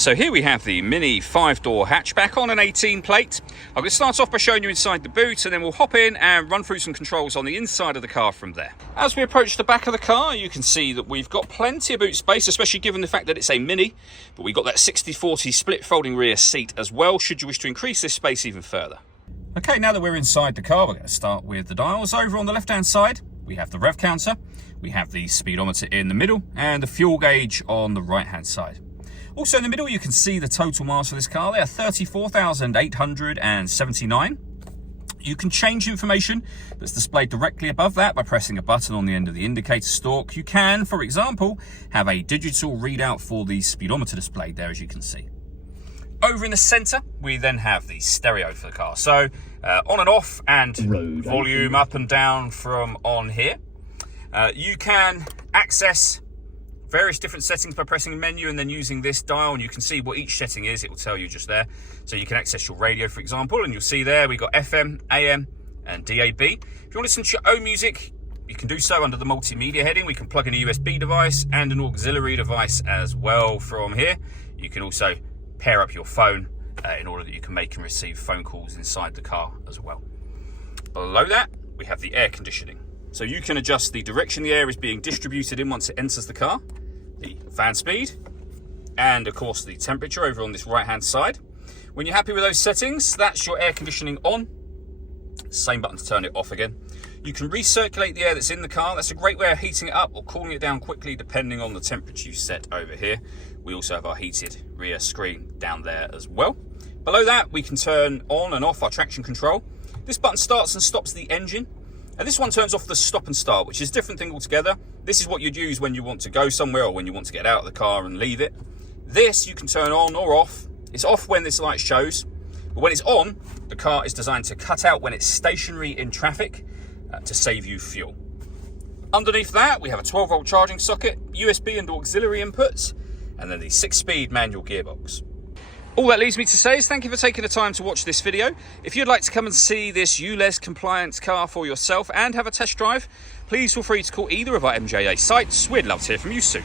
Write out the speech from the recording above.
So here we have the Mini 5-door hatchback on an 18 plate. I'm going to start off by showing you inside the boot, and then we'll hop in and run through some controls on the inside of the car from there. As we approach the back of the car, you can see that we've got plenty of boot space, especially given the fact that it's a Mini, but we've got that 60/40 split folding rear seat as well, should you wish to increase this space even further. Okay, now that we're inside the car, we're going to start with the dials. Over on the left-hand side, we have the rev counter, we have the speedometer in the middle, and the fuel gauge on the right-hand side. Also in the middle, you can see the total miles for this car. They are 34,879. You can change information that's displayed directly above that by pressing a button on the end of the indicator stalk. You can, for example, have a digital readout for the speedometer displayed there, as you can see. Over in the center, we then have the stereo for the car. So on and off, and volume up and down from on here. You can access various different settings by pressing a menu and then using this dial, and you can see what each setting is. It will tell you just there. So you can access your radio, for example, and you'll see there we've got FM, AM, and DAB. If you want to listen to your own music, you can do so under the multimedia heading. We can plug in a USB device and an auxiliary device as well from here. You can also pair up your phone in order that you can make and receive phone calls inside the car as well. Below that, we have the air conditioning. So you can adjust the direction the air is being distributed in once it enters the car, the fan speed, and of course the temperature over on this right hand side. When you're happy with those settings, that's your air conditioning on. Same button to turn it off again. You can recirculate the air that's in the car. That's a great way of heating it up or cooling it down quickly depending on the temperature you set over here. We also have our heated rear screen down there as well. Below that, we can turn on and off our traction control. This button starts and stops the engine. And this one turns off the stop and start, which is a different thing altogether. This is what you'd use when you want to go somewhere or when you want to get out of the car and leave it. This you can turn on or off. It's off when this light shows, but when it's on, the car is designed to cut out when it's stationary in traffic to save you fuel. Underneath that, we have a 12-volt charging socket, USB and auxiliary inputs, and then the 6-speed manual gearbox. All that leaves me to say is thank you for taking the time to watch this video. If you'd like to come and see this ULEZ compliance car for yourself and have a test drive, please feel free to call either of our MJA sites. We'd love to hear from you soon.